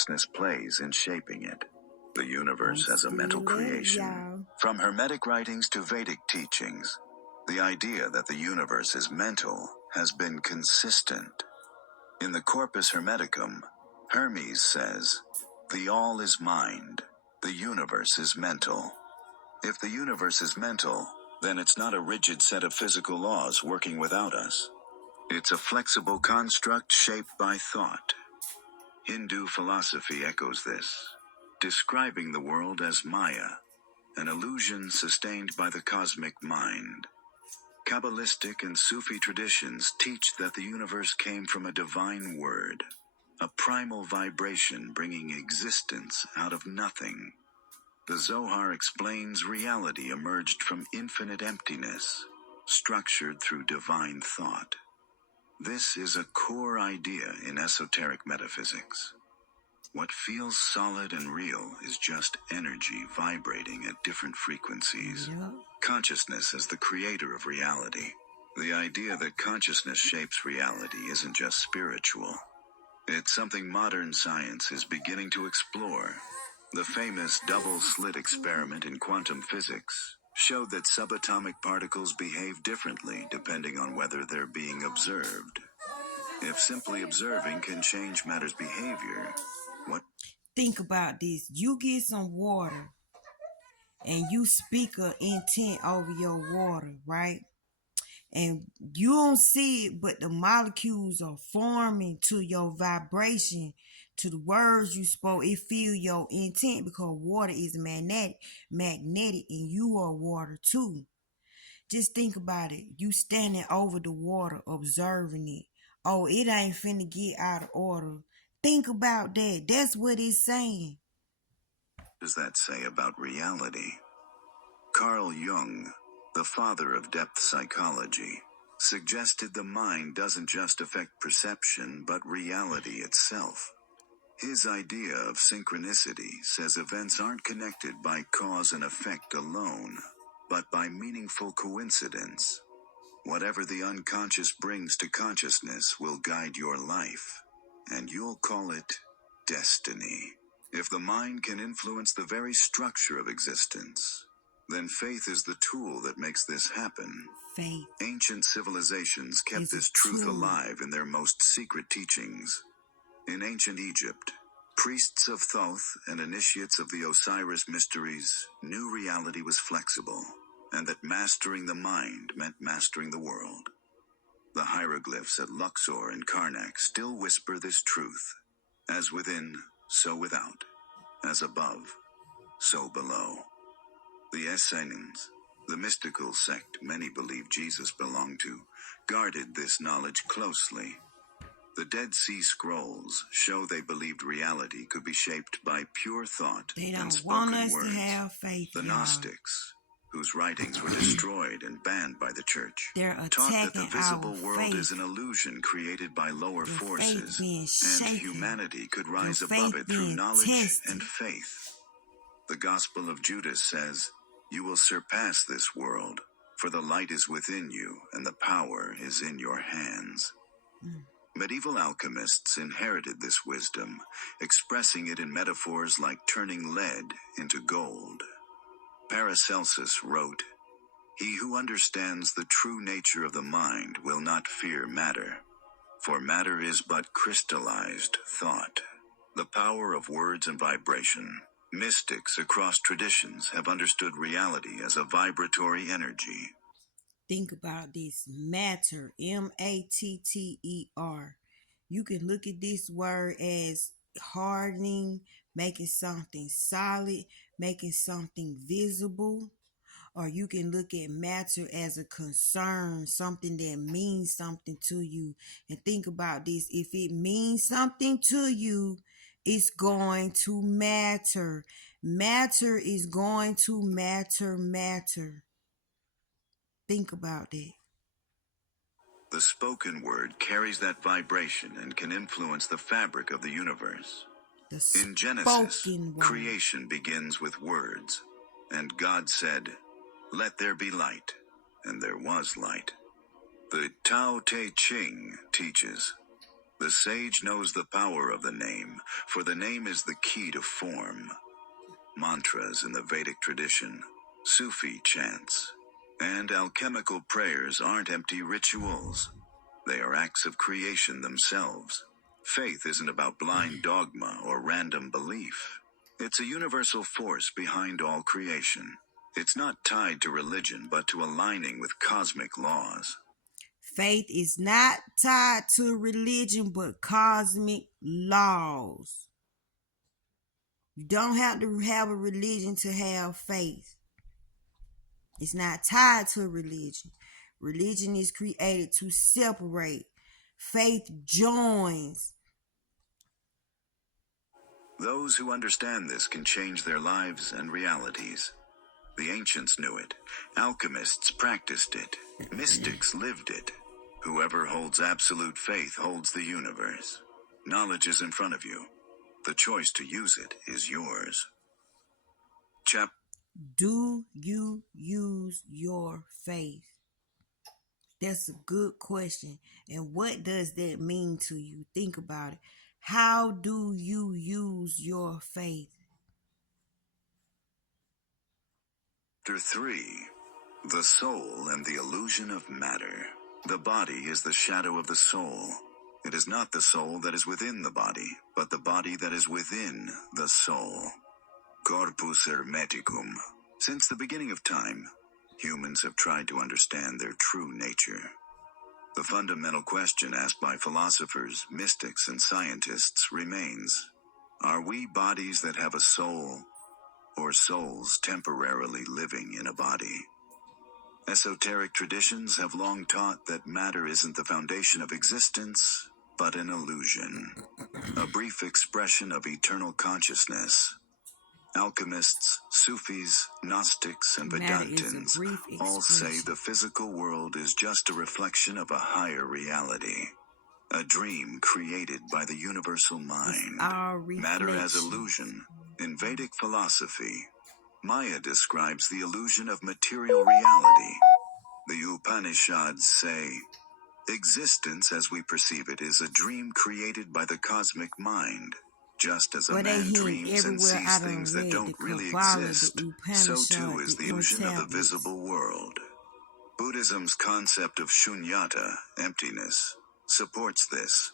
consciousness plays in shaping it. The universe as a mental creation. From Hermetic writings to Vedic teachings, the idea that the universe is mental has been consistent. In the Corpus Hermeticum, Hermes says, "The all is mind, the universe is mental." If the universe is mental, then it's not a rigid set of physical laws working without us. It's a flexible construct shaped by thought. Hindu philosophy echoes this, describing the world as Maya, an illusion sustained by the cosmic mind. Kabbalistic and Sufi traditions teach that the universe came from a divine word, a primal vibration bringing existence out of nothing. The Zohar explains reality emerged from infinite emptiness, structured through divine thought. This is a core idea in esoteric metaphysics. What feels solid and real is just energy vibrating at different frequencies. Consciousness is the creator of reality. The idea that consciousness shapes reality isn't just spiritual. It's something modern science is beginning to explore. The famous double-slit experiment in quantum physics showed that subatomic particles behave differently depending on whether they're being observed. If simply observing can change matter's behavior, what? Think about this. You get some water and you speak an intent over your water, right? And you don't see it, but the molecules are forming to your vibration, to the words you spoke. It feel your intent because water is magnetic, and you are water too. Just think about it. You standing over the water, observing it. Oh, it ain't finna get out of order. Think about that. That's what it's saying. What does that say about reality? Carl Jung, the father of depth psychology, suggested the mind doesn't just affect perception but reality itself. His idea of synchronicity says events aren't connected by cause and effect alone, but by meaningful coincidence. Whatever the unconscious brings to consciousness will guide your life, and you'll call it destiny. If the mind can influence the very structure of existence, then faith is the tool that makes this happen. Faith. Ancient civilizations kept this truth alive in their most secret teachings. In ancient Egypt, priests of Thoth and initiates of the Osiris mysteries knew reality was flexible, and that mastering the mind meant mastering the world. The hieroglyphs at Luxor and Karnak still whisper this truth. As within, so without. As above, so below. The Essenes, the mystical sect many believe Jesus belonged to, guarded this knowledge closely. The Dead Sea Scrolls show they believed reality could be shaped by pure thought and spoken words. The Gnostics, whose writings were destroyed and banned by the church, taught that the visible world is an illusion created by lower forces, and humanity could rise above it through knowledge and faith. The Gospel of Judas says, "You will surpass this world, for the light is within you and the power is in your hands." Medieval alchemists inherited this wisdom, expressing it in metaphors like turning lead into gold. Paracelsus wrote, "He who understands the true nature of the mind will not fear matter, for matter is but crystallized thought." The power of words and vibration. Mystics across traditions have understood reality as a vibratory energy. Think about this. Matter, M-A-T-T-E-R. You can look at this word as hardening, making something solid, making something visible. Or you can look at matter as a concern, something that means something to you. And think about this. If it means something to you, it's going to matter. Matter is going to matter. Think about that. The spoken word carries that vibration and can influence the fabric of the universe. In Genesis, creation begins with words, and God said, "Let there be light," and there was light. The Tao Te Ching teaches, The sage knows the power of the name, for the name is the key to form. Mantras in the Vedic tradition, Sufi chants, and alchemical prayers aren't empty rituals. They are acts of creation themselves. Faith isn't about blind dogma or random belief. It's a universal force behind all creation. It's not tied to religion, but to aligning with cosmic laws. Faith is not tied to religion, but cosmic laws. You don't have to have a religion to have faith. It's not tied to a religion. Religion is created to separate. Faith joins. Those who understand this can change their lives and realities. The ancients knew it. Alchemists practiced it. Mystics lived it. Whoever holds absolute faith holds the universe. Knowledge is in front of you. The choice to use it is yours. Do you use your faith? That's a good question. And what does that mean to you? Think about it. How do you use your faith? Chapter 3. The Soul and the Illusion of Matter. The body is the shadow of the soul. It is not the soul that is within the body, but the body that is within the soul. Corpus Hermeticum. Since the beginning of time, humans have tried to understand their true nature. The fundamental question asked by philosophers, mystics, and scientists remains: are we bodies that have a soul, or souls temporarily living in a body? Esoteric traditions have long taught that matter isn't the foundation of existence, but an illusion, a brief expression of eternal consciousness. Alchemists, Sufis, Gnostics, and Vedantins all say the physical world is just a reflection of a higher reality, a dream created by the universal mind. Matter as illusion. In Vedic philosophy, Maya describes the illusion of material reality. The Upanishads say, existence as we perceive it is a dream created by the cosmic mind. Just as a man dreams and sees things that don't really exist, so too is the illusion of the visible world. Buddhism's concept of shunyata, emptiness, supports this.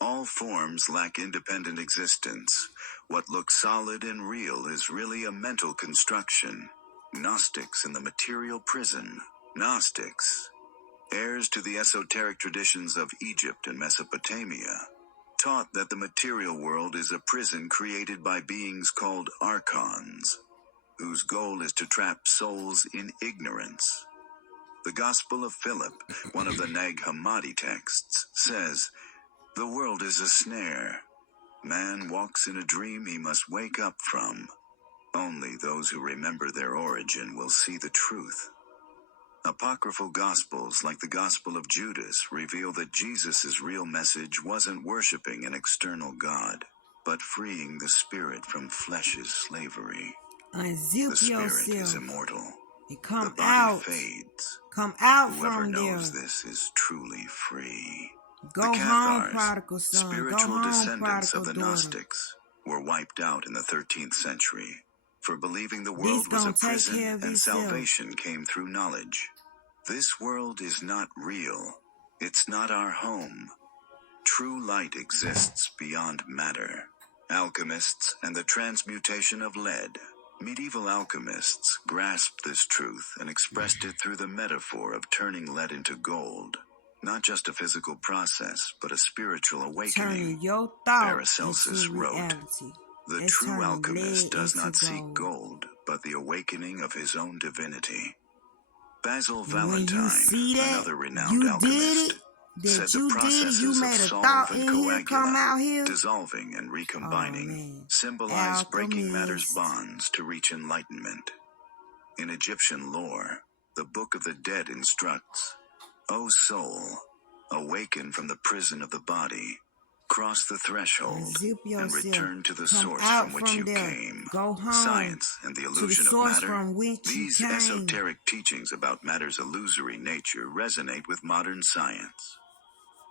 All forms lack independent existence. What looks solid and real is really a mental construction. Gnostics in the material prison. Gnostics, heirs to the esoteric traditions of Egypt and Mesopotamia, taught that the material world is a prison created by beings called archons, whose goal is to trap souls in ignorance. The Gospel of Philip, one of the Nag Hammadi texts, says, "The world is a snare. Man walks in a dream he must wake up from. Only those who remember their origin will see the truth." Apocryphal Gospels like the Gospel of Judas reveal that Jesus' real message wasn't worshiping an external God, but freeing the spirit from flesh's slavery. The spirit is immortal. The body fades. Come out Whoever from knows there. this is truly free. Go The home, Cathars, prodigal son. Go spiritual home, descendants prodigal of the daughter. Gnostics, were wiped out in the 13th century for believing the This world was a gonna take prison care of and itself. salvation came through knowledge. This world is not real. It's not our home. True light exists beyond matter. Alchemists and the transmutation of lead. Medieval alchemists grasped this truth and expressed it through the metaphor of turning lead into gold. Not just a physical process, but a spiritual awakening. Turning your thoughts Paracelsus into wrote, reality. "The It's true turning alchemist lead does into not seek gold. gold, but the awakening of his own divinity." Basil And when Valentine, you see that, another renowned you alchemist, did it. said That the you did it. processes You of made a solve thought and in here come out coagula, here. dissolving and Oh recombining, man. symbolize breaking matter's Alchemist. bonds to reach enlightenment. In Egyptian lore, the Book of the Dead instructs, "O soul, awaken from the prison of the body, cross the threshold, Unzip and yourself. return to the Come source out from which from you there. came." Go home Science and the to the illusion of source matter. from which you These came. esoteric teachings about matter's illusory nature resonate with modern science.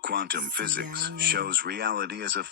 Quantum See physics y'all later. shows reality as a